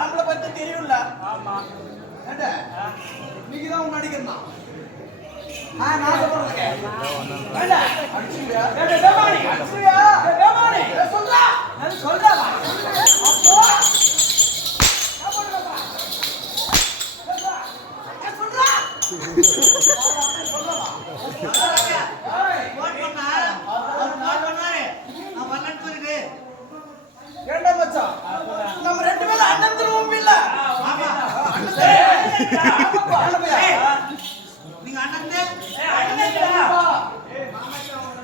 நம்மளை பத்தி தெரியும்ல. நீங்கதான் உங்க நடிகர்னா நான் நம்ம ரெண்டு பேரும் அண்ணன் திரும்ப இல்ல.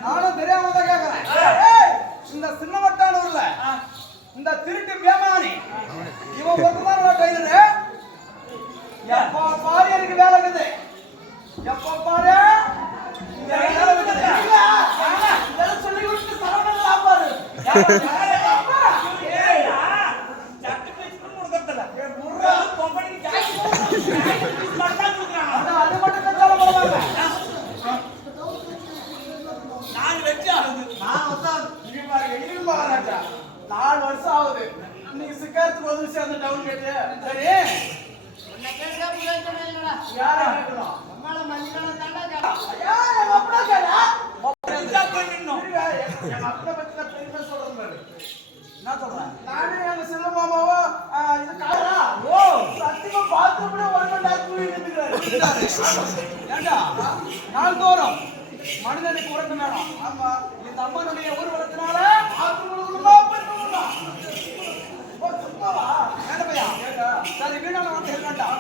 நானும் தெரியாம தான் கேக்குறேன். இந்த சின்னவட்டானூர்ல இந்த திருட்டு பேமானி இவன் ஒருத்ததான் கைது. எப்ப பாரு எனக்கு வேலை இருக்குது. எப்ப பாரு சொல்லி கொடுத்து சரவணன் சாப்பாடு அது மட்டும் மகாராஜா 4 வருஷம் ஆகுது. இன்னைக்கு சிக்காரத்துக்கு உதவி சேர்ந்த டவுன் கேட்டு சரி என்ன சொல்றேன் நானே எங்க செல்ல மாமாவோ இது காரா சத்தியமா பாத்ரூம்ல 1 மணி நேரம் தூங்கிட்டு ஏண்டா நாள்தோறும் மனிதனுக்கு உறக்கம் வேணும். ஆமா இந்த அம்மனுடைய ஊர்வலத்தினால சரி வீணான வார்த்தை வேண்டாம்.